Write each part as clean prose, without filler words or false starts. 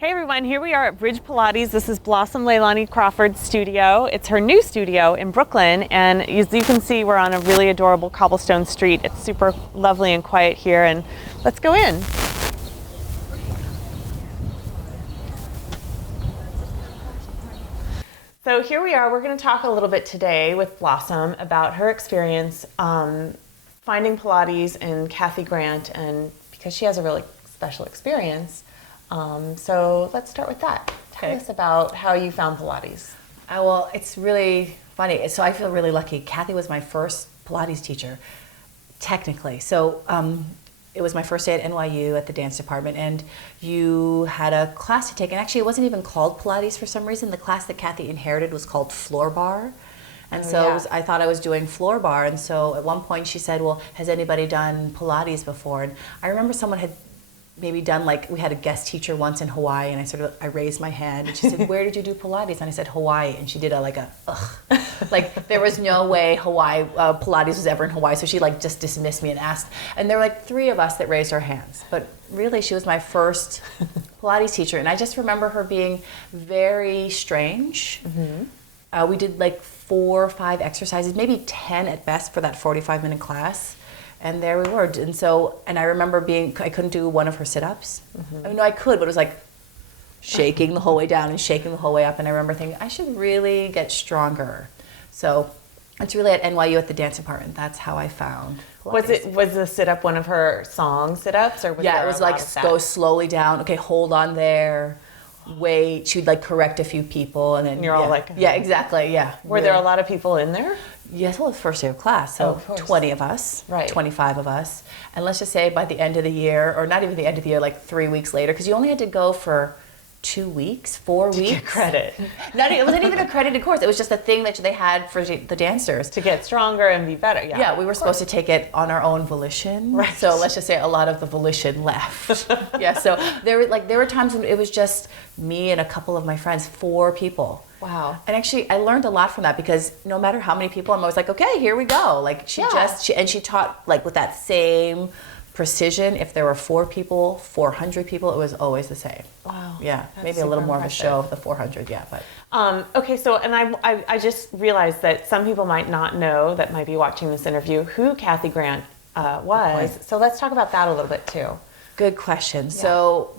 Hey everyone, here we are at Bridge Pilates. This is Blossom Leilani Crawford's studio. It's her new studio in Brooklyn, and as you can see, we're on a really adorable cobblestone street. It's super lovely and quiet here, and let's go in. So here we are. We're going to talk a little bit today with Blossom about her experience finding Pilates and Kathy Grant, and because she has a really special experience. So let's start with that. Tell us about how you found Pilates. Well, it's really funny. So I feel really lucky. Kathy was my first Pilates teacher, technically. So it was my first day at NYU at the dance department, and you had a class to take. And actually, it wasn't even called Pilates for some reason. The class that Kathy inherited was called floor bar. And I thought I was doing floor bar. And so at one point she said, well, has anybody done Pilates before? And I remember someone had maybe done, like, we had a guest teacher once in Hawaii, and I raised my hand, and she said, where did you do Pilates? And I said, Hawaii. And she did ugh. Like, there was no way Pilates was ever in Hawaii. So she just dismissed me and asked. And there were three of us that raised our hands. But really, she was my first Pilates teacher. And I just remember her being very strange. Mm-hmm. We did 4 or 5 exercises, maybe 10 at best for that 45-minute class. And there we were. And I remember I couldn't do one of her sit-ups. Mm-hmm. I mean, no, I could, but it was shaking the whole way down and shaking the whole way up. And I remember thinking, I should really get stronger. So it's really at NYU at the dance department. That's how I found Pilates. Was the sit-up one of her song sit-ups? Or it was go slowly down. Okay, hold on there. Wait. She'd correct a few people. And then you're all yeah, exactly, yeah. Were there a lot of people in there? Yes, well, it was first day of class, so 20 of us, right. 25 of us. And let's just say by the end of the year, or not even the end of the year, 3 weeks later, because you only had to go for 2 weeks, 4 weeks. To get credit. It wasn't even a credited course. It was just a thing that they had for the dancers. To get stronger and be better, yeah. Yeah, we were supposed to take it on our own volition. Right. So let's just say a lot of the volition left. Yeah, so there were times when it was just me and a couple of my friends, 4 people. Wow. And actually, I learned a lot from that, because no matter how many people, I'm always okay, here we go. She taught with that same precision. If there were 4 people, 400 people, it was always the same. Wow. Yeah, maybe a little more impressive. Of a show of the 400, yeah. But okay, so, and I just realized that some people might not know, that might be watching this interview, who Kathy Grant was. So let's talk about that a little bit too. Good question. Yeah. So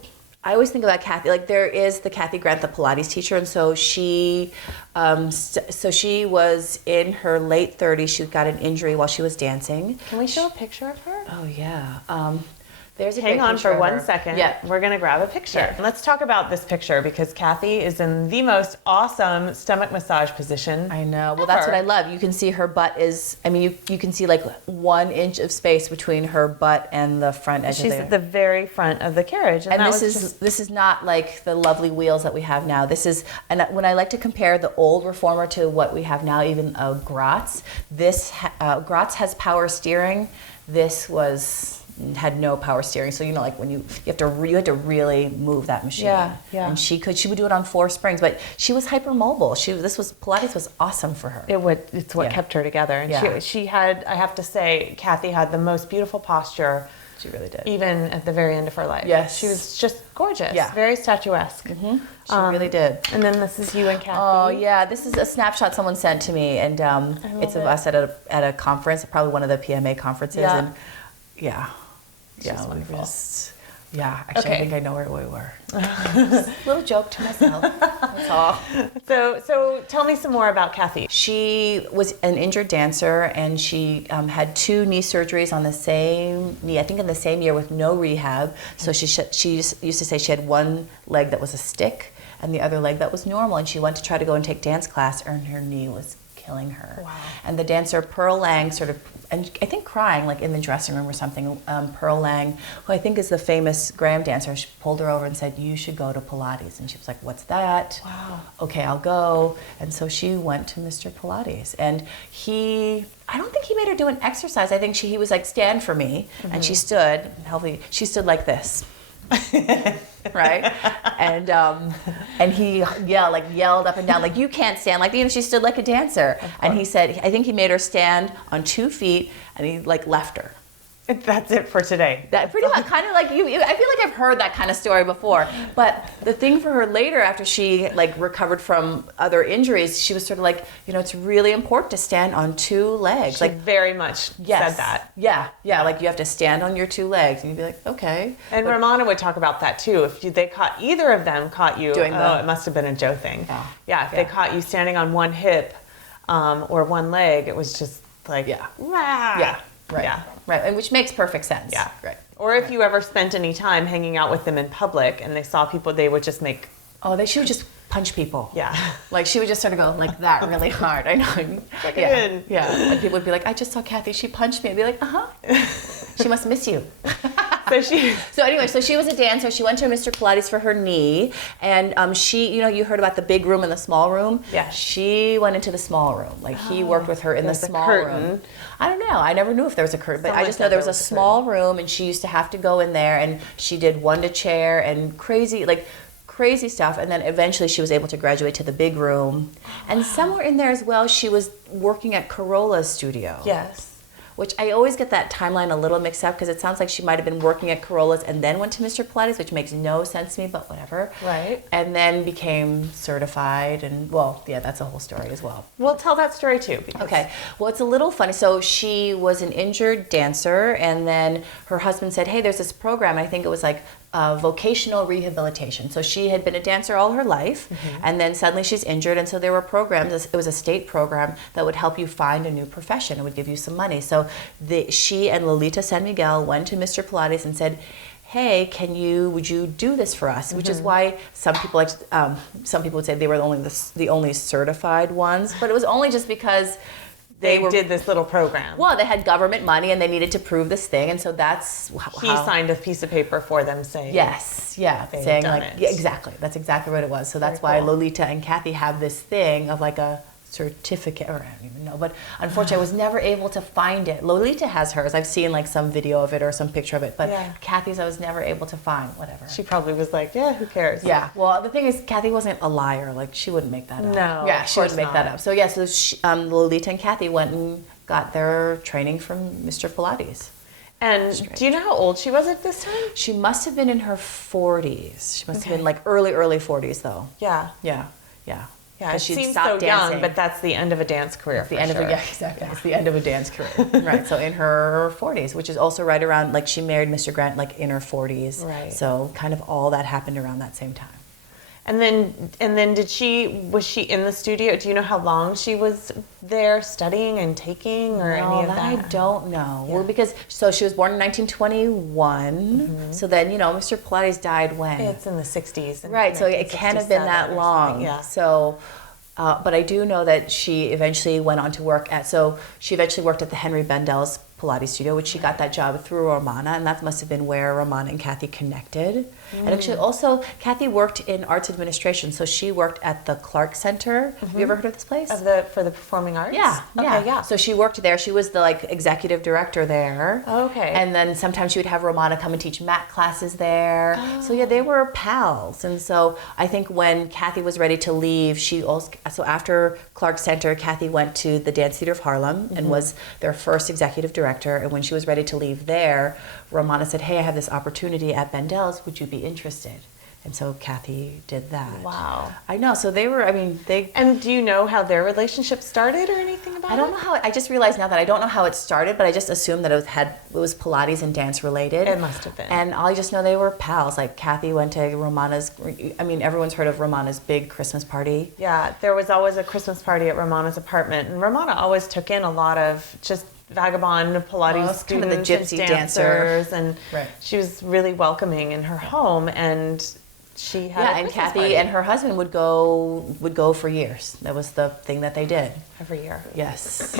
I always think about Kathy, there is the Kathy Grant, the Pilates teacher, and so she was in her late 30s. She got an injury while she was dancing. Can we show a picture of her? Oh yeah. There's a Hang on for 1 second. Yeah. We're going to grab a picture. Yeah. Let's talk about this picture, because Kathy is in the most awesome stomach massage position. I know. Well, that's what I love. You can see her butt is, you can see 1 inch of space between her butt and the front edge of She's at the very front of the carriage. And this is not like the lovely wheels that we have now. This is, and when I like to compare the old reformer to what we have now, even Gratz, Gratz has power steering. This had no power steering, so when you had to really move that machine. Yeah. And she would do it on 4 springs, but she was hypermobile. Pilates was awesome for her. It's what kept her together. And she had, I have to say, Kathy had the most beautiful posture. She really did. Even at the very end of her life. Yes. She was just gorgeous. Yeah. Very statuesque. Mm-hmm. She really did. And then this is you and Kathy. Oh yeah, this is a snapshot someone sent to me, and it's of us at a conference, probably one of the PMA conferences. Yeah. And yeah. Yeah, wonderful. Actually, I think I know where we were. Just a little joke to myself. That's all. So tell me some more about Kathy. She was an injured dancer, and she had 2 knee surgeries on the same knee, I think in the same year, with no rehab. So she used to say she had 1 leg that was a stick and the other leg that was normal, and she went to try to go and take dance class, and her knee was killing her. Wow. And the dancer, Pearl Lang, and I think crying in the dressing room or something, Pearl Lang, who I think is the famous Graham dancer, she pulled her over and said, you should go to Pilates. And she was like, what's that? Wow. Okay, I'll go. And so she went to Mr. Pilates. And I don't think he made her do an exercise. I think he was like, stand for me. Mm-hmm. And she stood, she stood like this. Right? And he yelled up and down, you can't stand, she stood like a dancer. And he said, I think he made her stand on 2 feet, and he left her. That's it for today. That pretty much, kind of like you. I feel like I've heard that kind of story before. But the thing for her later, after she like recovered from other injuries, she was sort of like, it's really important to stand on two legs. She very much said that. Yeah. Like you have to stand on your two legs, and you'd be like, okay. And Romana would talk about that too. If either of them caught you, it must have been a Joe thing. Yeah. If they caught you standing on one hip or one leg, it was just like, Right. Yeah. Right. And which makes perfect sense. Yeah. Right. Or if you ever spent any time hanging out with them in public and they saw people, they would just make. Oh, she would just punch people. Yeah. Like she would just sort of go like that really hard. I know. Yeah. And people would be like, I just saw Kathy. She punched me. I'd be like, She must miss you. So she was a dancer. She went to Mr. Pilates for her knee, and she, you heard about the big room and the small room. Yeah. She went into the small room. Like he worked with her in the small room. I don't know. I never knew if there was a curtain, but I just know there was a small room, and she used to have to go in there, and she did one to chair and crazy stuff, and then eventually she was able to graduate to the big room. And somewhere in there as well, she was working at Corolla's studio. Yes. Which I always get that timeline a little mixed up because it sounds like she might have been working at Corolla's and then went to Mr. Pilates, which makes no sense to me, but whatever. Right. And then became certified, and that's a whole story as well. We'll tell that story too. Okay. Well, it's a little funny. So she was an injured dancer, and then her husband said, hey, there's this program. I think it was like vocational rehabilitation. So she had been a dancer all her life, and then suddenly she's injured, and so there were programs. It was a state program that would help you find a new profession. It would give you some money. So she and Lolita San Miguel went to Mr. Pilates and said, hey, would you do this for us? Which is why some people would say they were the only certified ones, but it was only just because they did this little program. Well, they had government money and they needed to prove this thing, and so that's he signed a piece of paper for them saying saying like exactly. That's exactly what it was. So that's why Lolita and Kathy have this thing of like a certificate, or I don't even know, but unfortunately I was never able to find it. Lolita has hers. I've seen like some video of it or some picture of it, but Kathy's I was never able to find. Whatever. She probably was like, who cares? Yeah. Well, the thing is, Kathy wasn't a liar. Like she wouldn't make that up. No. Yeah, she wouldn't make that up. So Lolita and Kathy went and got their training from Mr. Pilates. And do you know how old she was at this time? She must have been in her 40s. She must have been like early 40s though. Yeah. Yeah. Yeah, it seems so young, but that's the end of a dance career. Exactly. It's the end of a dance career. Right. So in her 40s, which is also right around, like she married Mr. Grant like in her 40s. Right. So kind of all that happened around that same time. And then was she in the studio? Do you know how long she was there studying and taking or any of that? I don't know. Yeah. Well, because she was born in 1921. So then, Mr. Pilates died when? It's in the 60s. Right, so it can't have been that long. Yeah. So, but I do know that she eventually went on to work she eventually worked at the Henry Bendel's Pilates studio, which she got that job through Romana, and that must have been where Romana and Kathy connected. And actually also, Kathy worked in arts administration, so she worked at the Clark Center. Have you ever heard of this place? For the performing arts? Yeah. Okay, yeah. So she worked there. She was the executive director there. Okay. And then sometimes she would have Romana come and teach mat classes there. So yeah, they were pals. And so I think when Kathy was ready to leave, so after Clark Center, Kathy went to the Dance Theater of Harlem and was their first executive director. And when she was ready to leave there, Romana said, hey, I have this opportunity at Bendel's. Would you be interested? And so Kathy did that. Wow. I know. So they were, And do you know how their relationship started or anything about it? I don't know how, I just realized now that I don't know how it started, but I just assumed that it was Pilates and dance related. It must have been. And I just know they were pals. Like Kathy went to Romana's, everyone's heard of Romana's big Christmas party. Yeah, there was always a Christmas party at Romana's apartment. And Romana always took in a lot of just vagabond Pilates students, kind of the gypsy and dancers, and she was really welcoming in her home, and she had and Kathy and her husband would go for years. That was the thing that they did every year. Yes.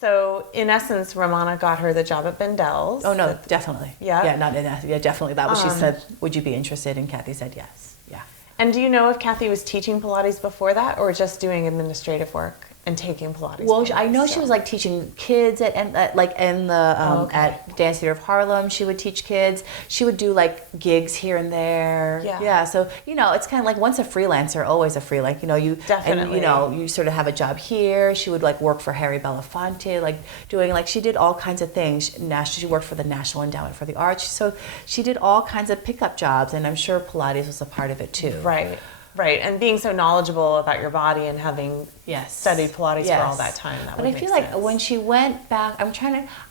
So in essence, Romana got her the job at Bendel's. Oh no, definitely. Yeah. Yeah, definitely. That was she said. Would you be interested? And Kathy said yes. Yeah. And do you know if Kathy was teaching Pilates before that, or just doing administrative work and taking Pilates. Well, I know so. she was like teaching kids Okay. at Dance Theater of Harlem. She would teach kids. She would do like gigs here and there. Yeah. So it's kind of like once a freelancer, always a free. Like you Definitely. And you sort of have a job here. She would like work for Harry Belafonte, like doing like she did all kinds of things. She worked for the National Endowment for the Arts. So she did all kinds of pickup jobs, and I'm sure Pilates was a part of it too. Right, and being so knowledgeable about your body and having studied Pilates for all that time, But I feel like when she went back,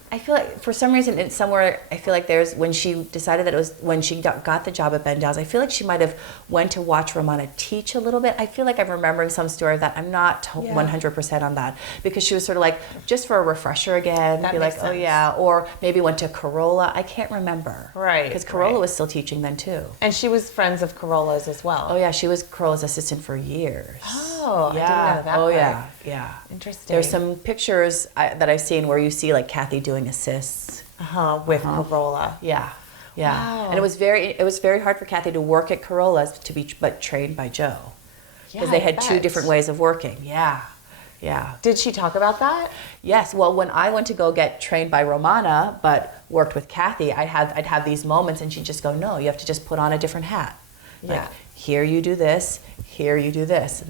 I feel like for some reason it's somewhere, I feel like when she decided that it was when she got the job at Ben Dow's, I feel like she might have went to watch Romana teach a little bit. I feel like I'm remembering some story of that. I'm not 100% on that, because she was sort of like, just for a refresher again, That be like, makes oh sense. yeah, or maybe went to Corolla. I can't remember. Right. Because Corolla was still teaching then too. And she was friends of Corolla's as well. Oh yeah, she was Corolla's assistant for years. Oh, yeah. I didn't know that Oh part. yeah. Interesting. There's some pictures that I've seen where you see like Kathy doing assists. With Corolla. Yeah. Wow. And it was very hard for Kathy to work at Corolla's but trained by Joe, because they had two different ways of working. Yeah. Did she talk about that? Yes. Well, when I went to go get trained by Romana, but worked with Kathy, I'd have these moments, and she'd just go, "No, you have to just put on a different hat. Like, here you do this, here you do this,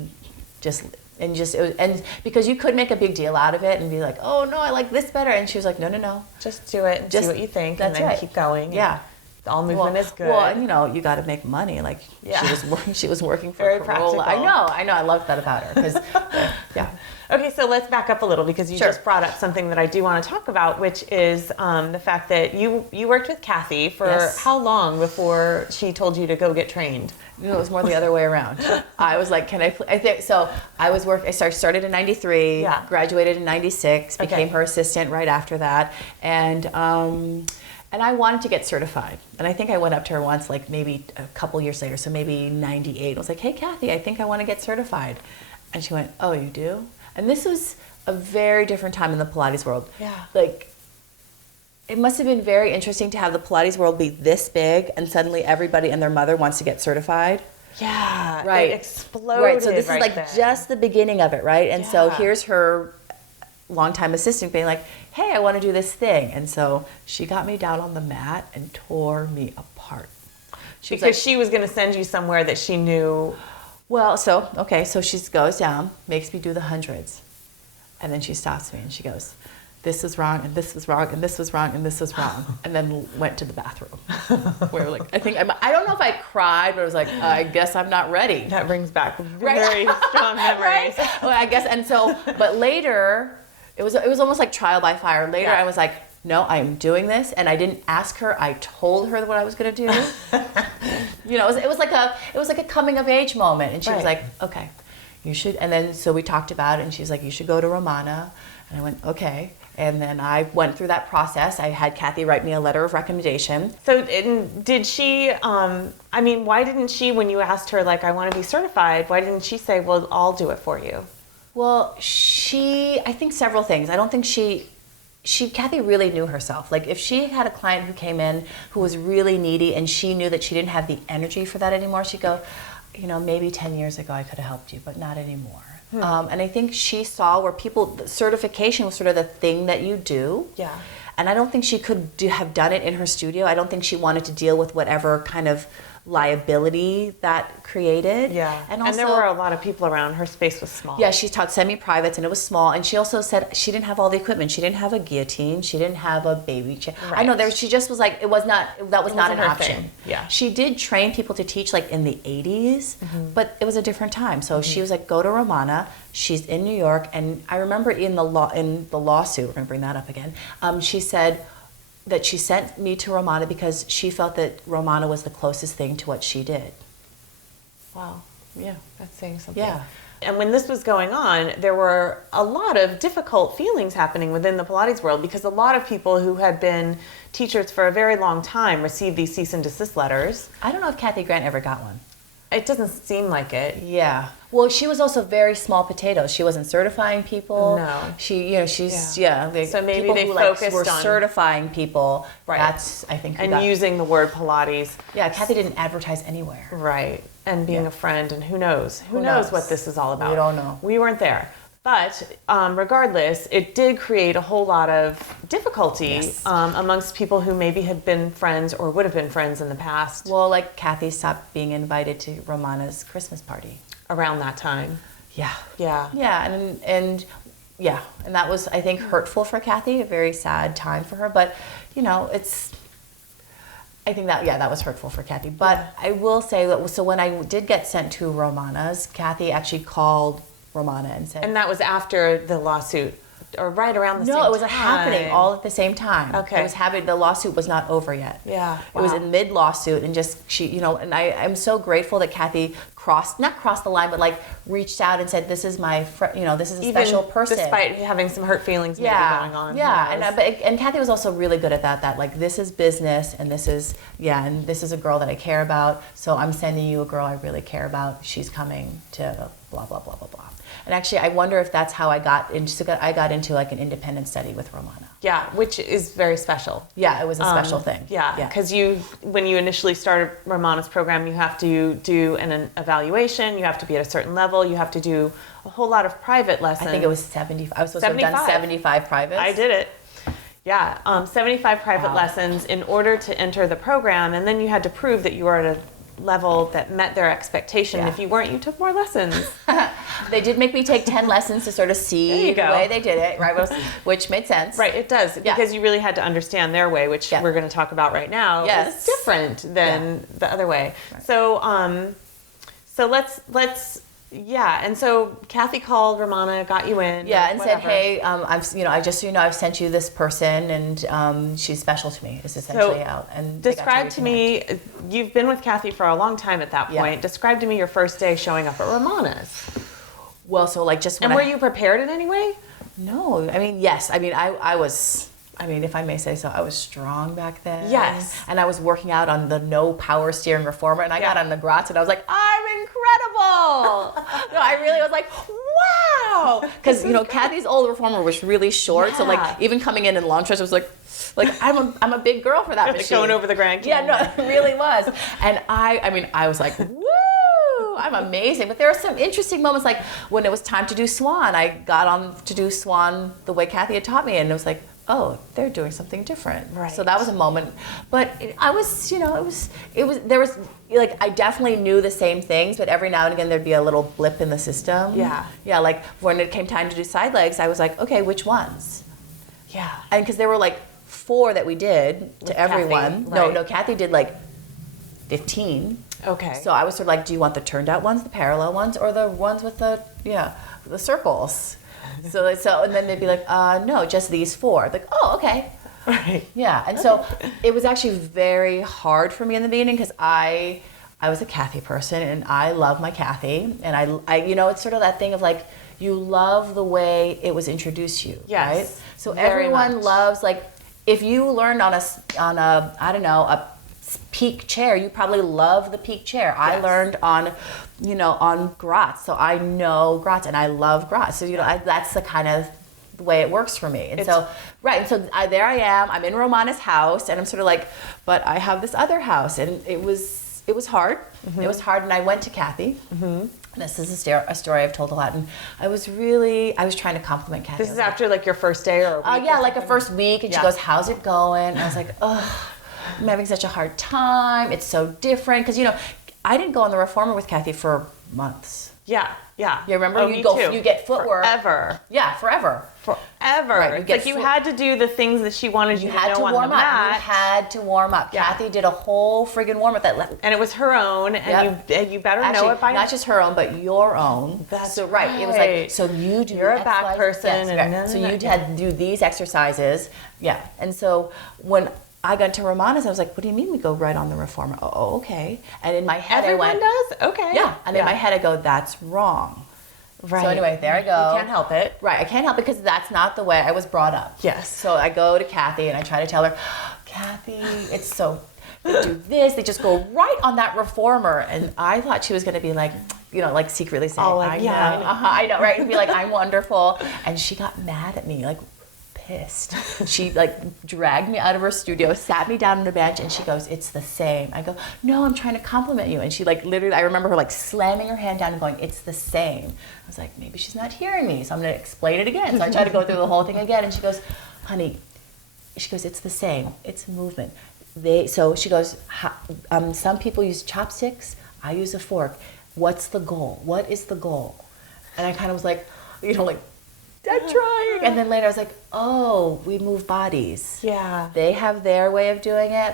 and because you could make a big deal out of it and be like, oh no, I like this better, and she was like, no, Just do it and see what you think, and then keep going. Yeah. All movement is good. Well, and you got to make money. Like she was working for Very Corolla. practical. I know. I loved that about her because, yeah. Okay, so let's back up a little, because you just brought up something that I do want to talk about, which is the fact that you worked with Kathy for how long before she told you to go get trained? It was more the other way around. I was like, can I? I think so. I started in '93, graduated in '96, became her assistant right after that, and I wanted to get certified. And I think I went up to her once, like maybe a couple years later, so maybe '98. I was like, hey, Kathy, I think I want to get certified. And she went, oh, you do? And this was a very different time in the Pilates world. Yeah. Like, it must have been very interesting to have the Pilates world be this big, and suddenly everybody and their mother wants to get certified. Yeah. Right. It exploded. Right. So this is like then. just the beginning of it, right? And so here's her longtime assistant being like, hey, I want to do this thing. And so she got me down on the mat and tore me apart. Because she was going to send you somewhere that she knew. Well, so she goes down, makes me do the hundreds. And then she stops me and she goes, this was wrong, and this was wrong, and this was wrong, and this was wrong. And then went to the bathroom. Where like, I don't know if I cried, but I was like, I guess I'm not ready. That brings back very strong memories. Right? Well, I guess, and so, but later, it was almost like trial by fire. Later, I was like, no, I'm doing this, and I didn't ask her. I told her what I was going to do. It was like a coming of age moment, and she was like, okay, you should. And then so we talked about it, and she's like, you should go to Romana, and I went, okay. And then I went through that process. I had Kathy write me a letter of recommendation. So did she, why didn't she, when you asked her, like, I want to be certified, why didn't she say, well, I'll do it for you? Well, I think several things. I don't think Kathy really knew herself. Like, if she had a client who came in who was really needy and she knew that she didn't have the energy for that anymore, she'd go, maybe 10 years ago I could have helped you, but not anymore. And I think she saw where certification was sort of the thing that you do. Yeah. And I don't think she could have done it in her studio. I don't think she wanted to deal with whatever kind of liability that created. Yeah. And there were a lot of people around. Her space was small. Yeah, she taught semi-privates, and it was small. And she also said she didn't have all the equipment. She didn't have a guillotine. She didn't have a baby chair. Right. I know she just was like, that was not an option. Thing. Yeah. She did train people to teach like in the 80s, but it was a different time. So she was like, go to Romana. She's in New York. And I remember in the lawsuit, we're going to bring that up again, she said that she sent me to Romana because she felt that Romana was the closest thing to what she did. Wow. Yeah. That's saying something. Yeah. And when this was going on, there were a lot of difficult feelings happening within the Pilates world, because a lot of people who had been teachers for a very long time received these cease and desist letters. I don't know if Kathy Grant ever got one. It doesn't seem like it. Yeah. Well, she was also very small potatoes. She wasn't certifying people. No. So maybe they focused were on certifying people. Right. That's, I think, using the word Pilates. Yeah, Kathy didn't advertise anywhere. Right. And being a friend, and who knows? Who knows what this is all about? We don't know. We weren't there. But regardless, it did create a whole lot of difficulty Yes. Amongst people who maybe had been friends or would have been friends in the past Well, like Kathy stopped being invited to Romana's Christmas party. around that time. Yeah. Yeah. Yeah, and yeah, and that was, I think, hurtful for Kathy, a very sad time for her. But, you know, I think that was hurtful for Kathy. But I will say that, so when I did get sent to Romana's, Kathy actually called Romana and said, And that was after the lawsuit, or right around the same time. no, it was happening all at the same time. Okay. It was happening. The lawsuit was not over yet. Yeah. It was Wow. in mid lawsuit, and just she, you know, and I'm so grateful that Kathy not crossed the line, but like reached out and said, "This is my, this is a Even special person." despite having some hurt feelings maybe going on. Yeah, Who knows? and Kathy was also really good at that. That like, this is business, and this is a girl that I care about. So I'm sending you a girl I really care about. She's coming to blah blah blah blah blah. And actually, I wonder if that's how I got into like an independent study with Romana. Yeah, which is very special. Yeah, it was a special thing. Yeah, because when you initially started Romana's program, you have to do an evaluation, you have to be at a certain level, you have to do a whole lot of private lessons. I think it was 75. I was supposed to have done 75 privates. I did it. Yeah, 75 private lessons in order to enter the program, and then you had to prove that you were at a level that met their expectation. Yeah. If you weren't, you took more lessons. They did make me take 10 lessons to sort of There see you the go. way they did it, right? Which made sense. Right, it does, Yeah. because you really had to understand their way, which Yeah. we're going to talk about right now. Yes. Is different than the other way. Right. So let's and so Kathy called Romana, got you in. Yeah, and said, whatever. "Hey, I just so you know, I've sent you this person, and she's special to me." Is essentially out. And they got Describe to me, you've been with Kathy for a long time at that Yeah. point. Describe to me your first day showing up at Romana's. Well, so like just when And were you prepared in any way? No, I mean, yes. I mean, I was, if I may say so, I was strong back then. Yes. And I was working out on the no power steering reformer, and I got Yeah. on the Gratz, and I was like, I'm incredible. No, I really was like, wow. Because, Kathy's old reformer was really short, so like Yeah. even coming in long stretch, I was like I'm a big girl for that Like machine. going over the Grand Yeah, Canyon. no, it really was. And I was like, woo. I'm amazing. But there were some interesting moments, like when it was time to do Swan, I got on to do Swan the way Kathy had taught me, and it was like, oh, they're doing something different. Right. So that was a moment. But I was, there was, like, I definitely knew the same things, but every now and again there'd be a little blip in the system. Yeah. Yeah, like when it came time to do side legs, I was like, okay, which ones? Yeah. And because there were like 4 that we did With to everyone. Kathy, right. No, Kathy did like 15. Okay. So I was sort of like, do you want the turned out ones, the parallel ones, or the ones with the circles? So and then they'd be like, no, just these 4. Like, oh, okay. Right. Yeah. And so it was actually very hard for me in the beginning because I was a Kathy person, and I love my Kathy, and I it's sort of that thing of like, you love the way it was introduced to you, Yes, right? So very everyone much. loves, like, if you learned on a I don't know, a peak chair, you probably love the peak chair. I Yes. learned on Gratz, so I know Gratz, and I love Gratz. So that's the kind of the way it works for me. And there I am. I'm in Romana's house, and I'm sort of like, but I have this other house, and it was hard. Mm-hmm. It was hard, and I went to Kathy. Mm-hmm. This is a story I've told a lot, and I was trying to compliment Kathy. This is after like your first day or a week? Yeah, or like a something? first week, and Yeah. she goes, "How's it going?" And I was like, "Ugh, I'm having such a hard time. It's so different." Because I didn't go on the reformer with Kathy for months. Yeah. Yeah. You remember? Oh, You me go- too. you get footwork. Forever. Yeah, forever. Forever. Right, you It's get like you foot- had to do the things that she wanted you, You had to to know on warm the up. mat. You had to warm up. Yeah. Kathy did a whole friggin' warm up that. And it was her own, and you better Actually, know it by not just her own, but your own. That's so right. It was right. like, so you do. You're the a back exercise- person, yes, and right. no, no, So no, you yeah. had to do these exercises. Yeah. And so when I got to Romana's, I was like, what do you mean we go right on the reformer? Oh, okay. And in my head, Everyone I went, does? Okay. yeah. And in my head, I go, that's wrong. Right. So anyway, there I go. You can't help it. Right, I can't help it because that's not the way I was brought up. Yes. So I go to Kathy and I try to tell her, Kathy, it's so, they do this, they just go right on that reformer. And I thought she was going to be like, like secretly saying, Oh, like, I yeah. know, I know, right? And be like, I'm wonderful. And she got mad at me, like, pissed. She like dragged me out of her studio, sat me down on a bench, and she goes, "It's the same." I go, "No, I'm trying to compliment you." And she like literally, I remember her like slamming her hand down and going, "It's the same." I was like, maybe she's not hearing me, so I'm gonna explain it again. So I tried to go through the whole thing again, and she goes, "Honey," she goes, "it's the same. It's movement." So she goes, some people use chopsticks. I use a fork. What's the goal? What is the goal? And I kind of was like, like, I'm trying. And then later I was like, oh, we move bodies. Yeah. They have their way of doing it.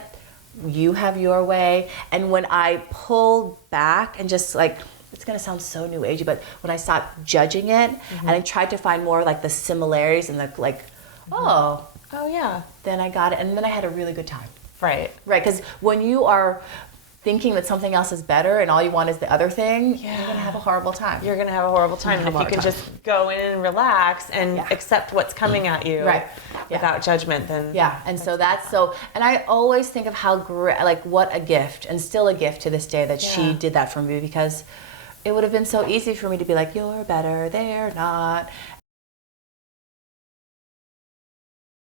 You have your way. And when I pulled back and just like, it's going to sound so new agey, but when I stopped judging it and I tried to find more like the similarities and the like, oh yeah, then I got it. And then I had a really good time. Right. Right. Because when you are thinking that something else is better and all you want is the other thing, you're going to have a horrible time. You're going to have a horrible time. And if you can just go in and relax and accept what's coming at you without judgment, then... Yeah, and so that's so... And I always think of how great, like what a gift, and still a gift to this day that she did that for me, because it would have been so easy for me to be like, you're better, they're not.